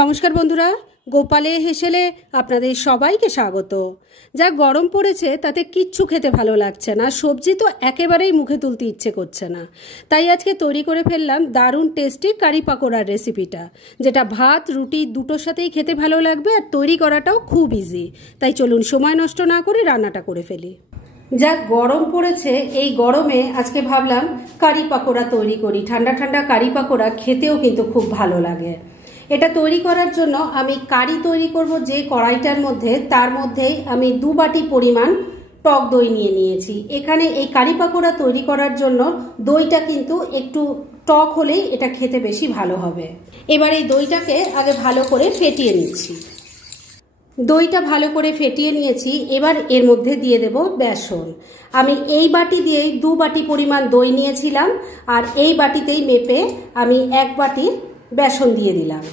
নমস্কার বন্ধুরা, গোপালে হেসেলে আপনাদের সবাইকে স্বাগত। যা গরম পড়েছে তাতে কিচ্ছু খেতে ভালো লাগছে না, সবজি তো একেবারেই মুখে তুলতে ইচ্ছে করছে না। তাই আজকে তৈরি করে ফেললাম দারুণ টেস্টি কারি পাকোড়ার রেসিপিটা, যেটা ভাত রুটি দুটোর সাথেই খেতে ভালো লাগবে আর তৈরি করাটাও খুব ইজি। তাই চলুন সময় নষ্ট না করে রান্নাটা করে ফেলি। যা গরম পড়েছে এই গরমে আজকে ভাবলাম কারি পাকোড়া তৈরি করি। ঠান্ডা ঠান্ডা কারি পাকোড়া খেতেও কিন্তু খুব ভালো লাগে। এটা তৈরি করার জন্য আমি কারি তৈরি করব যে কড়াইটার মধ্যে, তার মধ্যেই আমি 2 বাটি পরিমাণ টক দই নিয়ে নিয়েছি। এখানে এই কারি পাকোড়া তৈরি করার জন্য দইটা কিন্তু একটু টক হলেই এটা খেতে বেশি ভালো হবে। এবার এই দইটাকে আগে ভালো করে ফেটিয়ে নিচ্ছি। দইটা ভালো করে ফেটিয়ে নিয়েছি। এবার এর মধ্যে দিয়ে দেব বেসন। আমি এই বাটি দিয়েই 2 বাটি পরিমাণ দই নিয়েছিলাম, আর এই বাটিতেই মেপে আমি 1 বাটি বেসন দিয়ে দিলাম।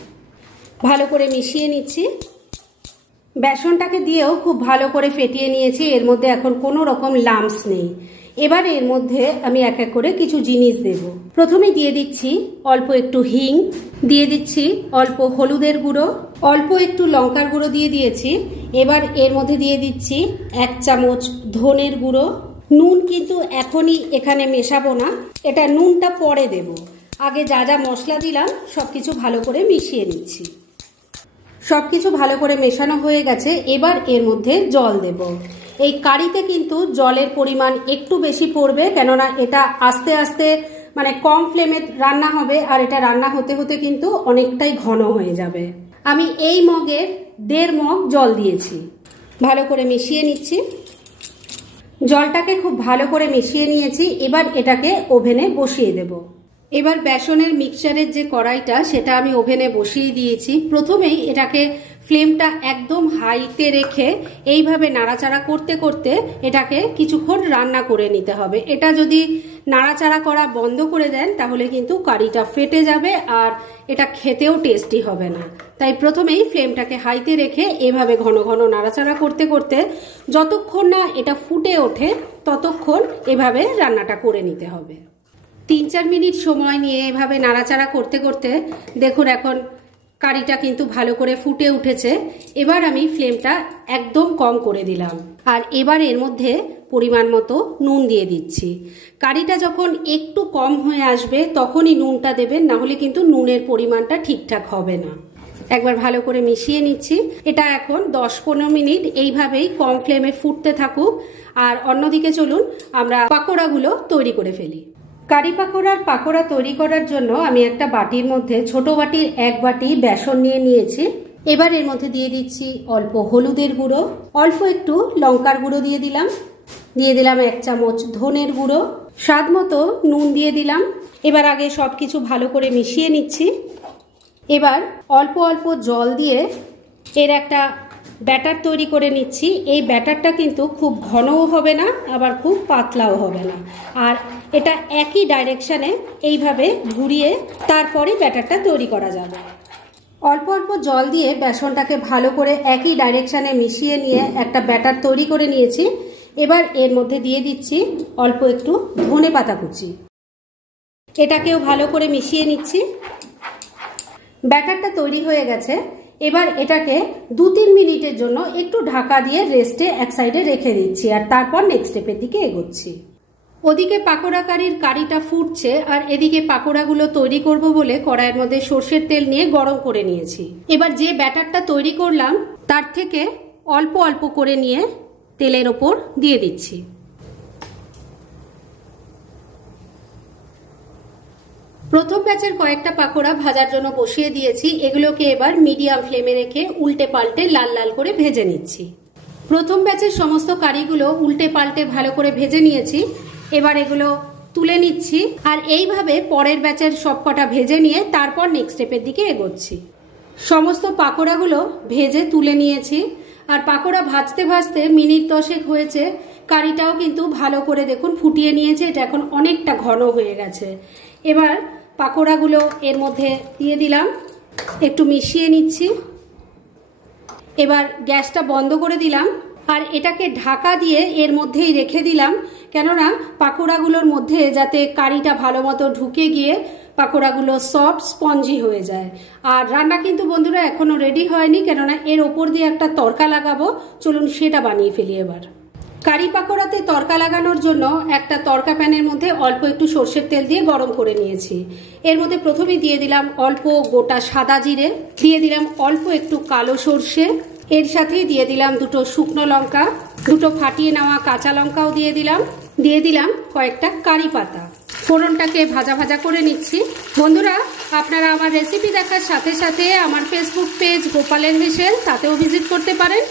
ভালো করে মিশিয়ে নিচ্ছি। বেসনটাকে দিয়েও খুব ভালো করে ফেটিয়ে নিয়েছি। এর মধ্যে এখন কোনো রকম লাম্পস নেই। এবার এর মধ্যে আমি এক এক করে কিছু জিনিস দেব। প্রথমে দিয়ে দিচ্ছি অল্প একটু হিং, দিয়ে দিচ্ছি অল্প হলুদের গুঁড়ো, অল্প একটু লঙ্কার গুঁড়ো দিয়ে দিয়েছি। এবার এর মধ্যে দিয়ে দিচ্ছি 1 চামচ ধনের গুঁড়ো। নুন কিন্তু এখনই এখানে মেশাবো না, এটা নুনটা পরে দেব। আগে যা যা মশলা দিলাম সবকিছু ভালো করে মিশিয়ে নিচ্ছি। সবকিছু ভালো করে মেশানো হয়ে গেছে। এবার এর মধ্যে জল দেব। এই কারিতে কিন্তু জলের পরিমাণ একটু বেশি পড়বে, কেননা এটা আস্তে আস্তে মানে কম ফ্লেমে রান্না হবে, আর এটা রান্না হতে হতে কিন্তু অনেকটাই ঘন হয়ে যাবে। আমি এই মগের 1.5 মগ জল দিয়েছি। ভালো করে মিশিয়ে নিচ্ছি। জলটাকে খুব ভালো করে মিশিয়ে নিয়েছি। এবার এটাকে ওভেনে বসিয়ে দেব। এবার বেসনের মিক্সচারের যে কড়াইটা সেটা আমি ওভেনে বসিয়ে দিয়েছি। প্রথমেই এটাকে ফ্লেমটা একদম হাইতে রেখে এইভাবে নাড়াচাড়া করতে করতে এটাকে কিছুক্ষণ রান্না করে নিতে হবে। এটা যদি নাড়াচাড়া করা বন্ধ করে দেন তাহলে কিন্তু কারিটা ফেটে যাবে আর এটা খেতেও টেস্টি হবে না। তাই প্রথমেই ফ্লেমটাকে হাইতে রেখে এভাবে ঘন ঘন নাড়াচাড়া করতে করতে যতক্ষণ না এটা ফুটে ওঠে ততক্ষণ এভাবে রান্নাটা করে নিতে হবে। 3-4 মিনিট সময় নিয়ে এভাবে নাড়াচাড়া করতে করতে দেখুন এখন কারিটা কিন্তু ভালো করে ফুটে উঠেছে। এবার আমি ফ্লেমটা একদম কম করে দিলাম, আর এবার এর মধ্যে পরিমাণ মতো নুন দিয়ে দিচ্ছি। কারিটা যখন একটু কম হয়ে আসবে তখনই নুনটা দেবেন, না হলে কিন্তু নুনের পরিমাণটা ঠিকঠাক হবে না। একবার ভালো করে মিশিয়ে নিচ্ছি। এটা এখন 10-15 মিনিট এইভাবেই কম ফ্লেমে ফুটতে থাকুক, আর অন্যদিকে চলুন আমরা পাকোড়াগুলো তৈরি করে ফেলি। কারি পাকোড়া তৈরি করার জন্য আমি একটা বাটির মধ্যে ছোট বাটির 1 বাটি বেসন নিয়ে নিয়েছি। এবার এর মধ্যে দিয়ে দিচ্ছি অল্প হলুদের গুঁড়ো, অল্প একটু লঙ্কার গুঁড়ো দিয়ে দিলাম, 1 চামচ ধনের গুঁড়ো, স্বাদ মতো নুন দিয়ে দিলাম। এবার আগে সবকিছু ভালো করে মিশিয়ে নিচ্ছি। এবার অল্প অল্প জল দিয়ে এর একটা ব্যাটার তৈরি করে নিচ্ছি। এই ব্যাটারটা কিন্তু খুব ঘনও হবে না আবার খুব পাতলাও হবে না, আর এটা একই ডাইরেকশনে এইভাবে ঘুরিয়ে তারপরে ব্যাটারটা তৈরি করা যাবে। অল্প অল্প জল দিয়ে বেসনটাকে ভালো করে একই ডাইরেকশনে মিশিয়ে নিয়ে একটা ব্যাটার তৈরি করে নিয়েছি। এবার এর মধ্যে দিয়ে দিচ্ছি অল্প একটু ধনেপাতা কুচি। এটাকেও ভালো করে মিশিয়ে নিচ্ছি। ব্যাটারটা তৈরি হয়ে গেছে। এবার এটাকে 2-3 মিনিটের জন্য একটু ঢাকা দিয়ে রেস্টে এক সাইডে রেখে দিচ্ছি, আর তারপর নেক্সট স্টেপের দিকে এগোচ্ছি। ওদিকে পাকোড়া কারিটা ফুটছে, আর এদিকে পাকোড়াগুলো তৈরি করব বলে কড়াইয়ের মধ্যে সর্ষের তেল নিয়ে গরম করে নিয়েছি। এবার যে ব্যাটারটা তৈরি করলাম তার থেকে অল্প অল্প করে নিয়ে তেলের ওপর দিয়ে দিচ্ছি। প্রথম ব্যাচের কয়েকটা পাকোড়া ভাজার জন্য বসিয়ে দিয়েছি। এগুলোকে এবার মিডিয়াম ফ্লেমে রেখে উল্টে পাল্টে লাল লাল করে ভেজে নিচ্ছি। প্রথম ব্যাচের সমস্ত কারিগুলো উল্টে পাল্টে ভালো করে ভেজে নিয়েছি। এবার এগুলো তুলে নিচ্ছি, আর এইভাবে পরের ব্যাচের সবকটা ভেজে নিয়ে তারপর নেক্সট স্টেপের দিকে এগোচ্ছি। সমস্ত পাকোড়াগুলো ভেজে তুলে নিয়েছি, আর পাকোড়া ভাজতে ভাজতে মিনিট 10 হয়েছে। কারিটাও কিন্তু ভালো করে দেখুন ফুটিয়ে নিয়েছে, এটা এখন অনেকটা ঘন হয়ে গেছে। এবার পাকোড়াগুলো এর মধ্যে দিয়ে দিলাম, একটু মিশিয়ে নিচ্ছি। এবার গ্যাসটা বন্ধ করে দিলাম, আর এটাকে ঢাকা দিয়ে এর মধ্যেই রেখে দিলাম, কেননা পাকোড়াগুলোর মধ্যে যাতে কারিটা ভালো মতো ঢুকে গিয়ে পাকোড়াগুলো সফট স্পঞ্জি হয়ে যায়। আর রান্না কিন্তু বন্ধুরা এখনো রেডি হয়নি, কেননা এর ওপর দিয়ে একটা তড়কা লাগাবো। চলুন সেটা বানিয়ে ফেলি এবার। কারি পাকোড়াতে তড়কা লাগানোর জন্য একটা তড়কা প্যানের মধ্যে অল্প একটু সর্ষের তেল দিয়ে গরম করে নিয়েছি। এর মধ্যে প্রথমে দিয়ে দিলাম অল্প গোটা সাদা জিরে, দিয়ে দিলাম অল্প একটু কালো সর্ষে, এর সাথেই দিয়ে দিলাম দুটো শুকনো লঙ্কা, দুটো ফাটিয়ে নেওয়া কাঁচা লঙ্কাও দিয়ে দিলাম কয়েকটা কারি পাতা। ফোড়নটাকে ভাজা ভাজা করে নিচ্ছি। বন্ধুরা, আপনারা আমার রেসিপি দেখার সাথে সাথে আমার ফেসবুক পেজ গোপালের হেসেল, তাতেও ভিজিট করতে পারেন।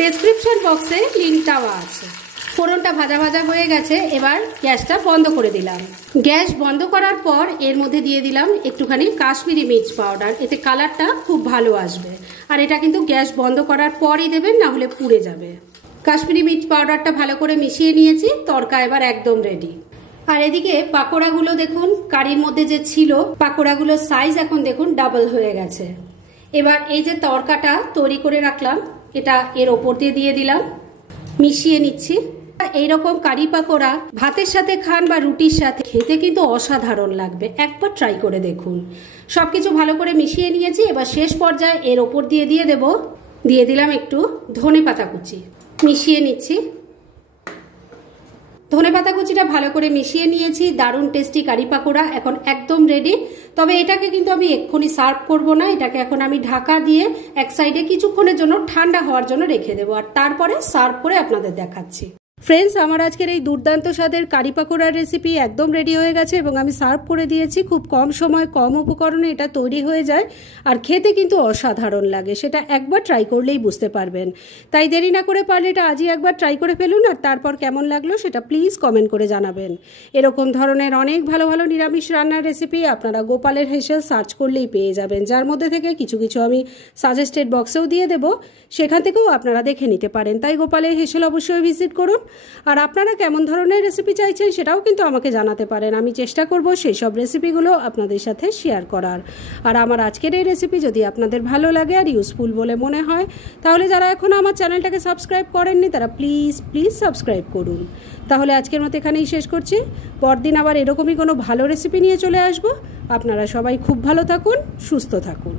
ডেসক্রিপশন বক্সে লিঙ্ক দেওয়া আছে। ফোড়নটা ভাজা ভাজা হয়ে গেছে, এবার গ্যাসটা বন্ধ করে দিলাম। গ্যাস বন্ধ করার পর এর মধ্যে দিয়ে দিলাম একটুখানি কাশ্মীরি মির্চ পাউডার, এতে কালারটা খুব ভালো আসবে। আর এটা কিন্তু গ্যাস বন্ধ করার পরই দেবেন, না হলে পুড়ে যাবে। কাশ্মীরি মির্চ পাউডারটা ভালো করে মিশিয়ে নিয়েছি, তড়কা এবার একদম রেডি। আর এদিকে পাকোড়াগুলো দেখুন, কারির মধ্যে যে ছিল পাকোড়াগুলোর সাইজ এখন দেখুন ডাবল হয়ে গেছে। এবার এই যে তড়কাটা তৈরি করে রাখলাম, এটা এর ওপর দিয়ে দিলাম, মিশিয়ে নিচ্ছি। এইরকম কারি পাকোড়া ভাতের সাথে খান বা রুটির সাথে, খেতে কিন্তু অসাধারণ লাগবে। একবার ট্রাই করে দেখুন। সবকিছু ভালো করে মিশিয়ে নিয়েছি। এবার শেষ পর্যায়ে এর ওপর দিয়ে দিলাম একটু ধনেপাতা কুচি, মিশিয়ে নিচ্ছি। ধনেপাতা কুচিটা ভালো করে মিশিয়ে নিয়েছি। দারুণ টেস্টি কারি পাকোড়া এখন একদম রেডি। তবে এটাকে কিন্তু আমি এক্ষুনি সার্ভ করব না, এটাকে এখন আমি ঢাকা দিয়ে এক সাইডে কিছুক্ষণের জন্য ঠান্ডা হওয়ার জন্য রেখে দেবো, আর তারপরে সার্ভ করে আপনাদের দেখাচ্ছি। ফ্রেন্ডস, আমার আজকের এই দুর্দান্ত স্বাদের কারি পাকোড়ার রেসিপি একদম রেডি হয়ে গেছে এবং আমি সার্ভ করে দিয়েছি। খুব কম সময় কম উপকরণে এটা তৈরি হয়ে যায়, আর খেতে কিন্তু অসাধারণ লাগে। সেটা একবার ট্রাই করলেই বুঝতে পারবেন। তাই দেরি না করে পারলে এটা আজই একবার ট্রাই করে ফেলুন, আর তারপর কেমন লাগলো সেটা প্লিজ কমেন্ট করে জানাবেন। এরকম ধরনের অনেক ভালো ভালো নিরামিষ রান্নার রেসিপি আপনারা গোপালের হেসেল সার্চ করলেই পেয়ে যাবেন, যার মধ্যে থেকে কিছু কিছু আমি সাজেস্টেড বক্সেও দিয়ে দেবো, সেখান থেকেও আপনারা দেখে নিতে পারেন। তাই গোপালের হেসেল অবশ্যই ভিজিট করুন। আর আপনারা কেমন ধরনের রেসিপি চাইছেন সেটাও কিন্তু আমাকে জানাতে পারেন। আমি চেষ্টা করব সেই সব রেসিপিগুলো আপনাদের সাথে শেয়ার করার। আর আমার আজকের এই রেসিপি যদি আপনাদের ভালো লাগে আর ইউজফুল বলে মনে হয়, তাহলে যারা এখনও আমার চ্যানেলটাকে সাবস্ক্রাইব করেননি তারা প্লিজ সাবস্ক্রাইব করুন। তাহলে আজকের মতো এখানেই শেষ করছি। পরদিন আবার এরকমই কোনো ভালো রেসিপি নিয়ে চলে আসব। আপনারা সবাই খুব ভালো থাকুন, সুস্থ থাকুন।